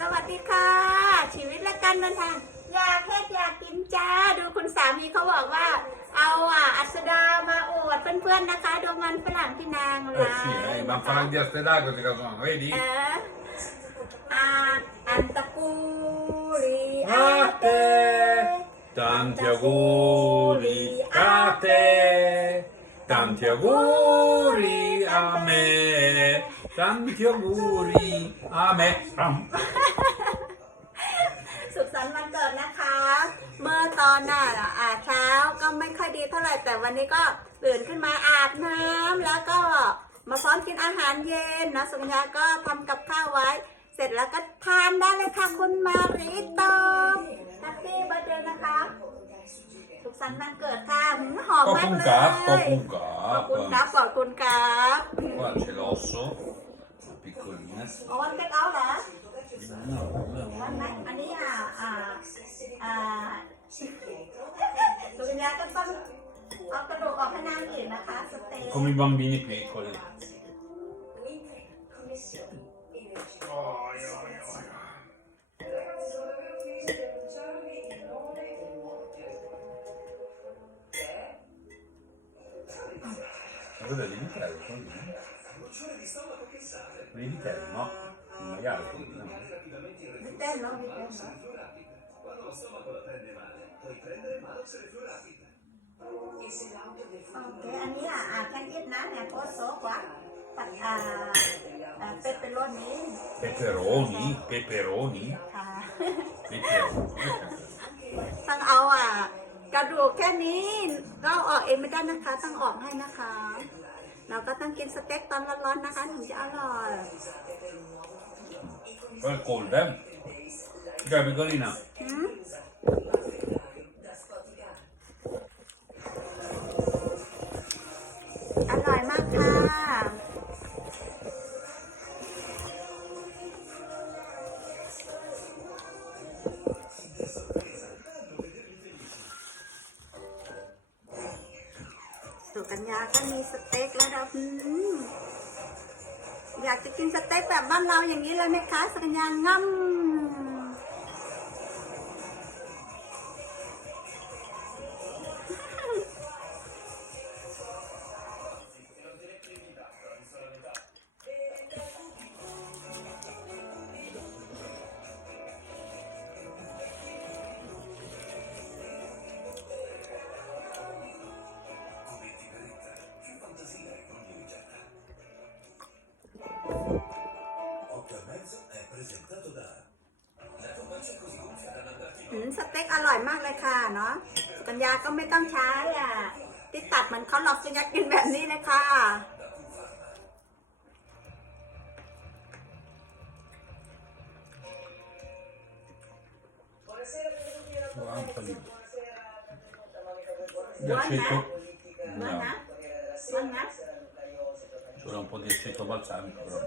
สวัสดีค่ะ ชีวิตและการเดินทางอยากเฮ็ดอยากกินจ้า ดูคุณสามีเขาบอกว่า เอาอะอัสดามาอวดเพื่อนๆนะคะ ดูมันฝรั่งที่นาง Eh ร้า sì, ย eh, นะ ma คะ faranno di Asterago queste cose, no? vedi? เอออาอันตะกูรี A te, tanti auguri a te, tanti auguri a me, tanti auguri a me. Am. สุขสันต์วันเกิดนะคะ เมื่อตอนน่ะอ่าเช้าก็ไม่ค่อยดีเท่าไหร่แต่วันนี้ก็ตื่นขึ้นมาอาบน้ำแล้วก็มาซ้อนกินอาหารเย็นนะสุญญาก็ทำกับข้าวไว้ เสร็จแล้วก็ทานได้เลยค่ะคุณมาริโตแฮปปี้เบิร์ดเดย์นะคะ สุขสันต์วันเกิดค่ะหืมหอมมาก Poco เล un ย cap, poco un ขอบคุณค cap. รับ ขอบคุณครับ Qua c'è l'osso, piccolina. เอาวันเก็ตเอาเหรอ No, วัน ไหนอันนี้อ่าอ่าอ่าสุริยาก็ต้องเอากระดูกออกให้นางอีกนะคะ สเต็ก come i bambini piccoli. Ma quello è di vitello, quello lì. Quello di vitello, no? Il maiale, quello lì, no? ไม่เต้นเนาะไม่เต้นเนาะโอเคอันนี้อะอ่าแค่ยิดนะเนี่ยโคตรโซกว่าปัดอ่าอ่าเปปเปโรนี Peperoni, peperoni, ค่ะ peperoni. ต้องเอาอะ กระดูกแค่นี้ก็เอาออกเองไม่ได้นะคะ ต้องออกให้นะคะ เราก็ต้องกินสเต็กตอนร้อนๆนะคะถึงจะอร่อย Poi il colbe. Dai, piccolina. หืม ยาก็มีสเต็กแล้วนะอืมอยากจะกินสเต็กแบบบ้านเราอย่างนี้เลยไหมคะสัญญาง่ำ อืมสเต็กอร่อยมากเลยค่ะเนาะสัญญาก็ไม่ต้องใช้อะ ที่ตัดเหมือนเขาหลอกสัญญากินแบบนี้เลยค่ะ Guarda lì. ร้อน Di นะ aceto. ร้อน No. นะร้อนนะ C'era un po' di aceto balsamico, però.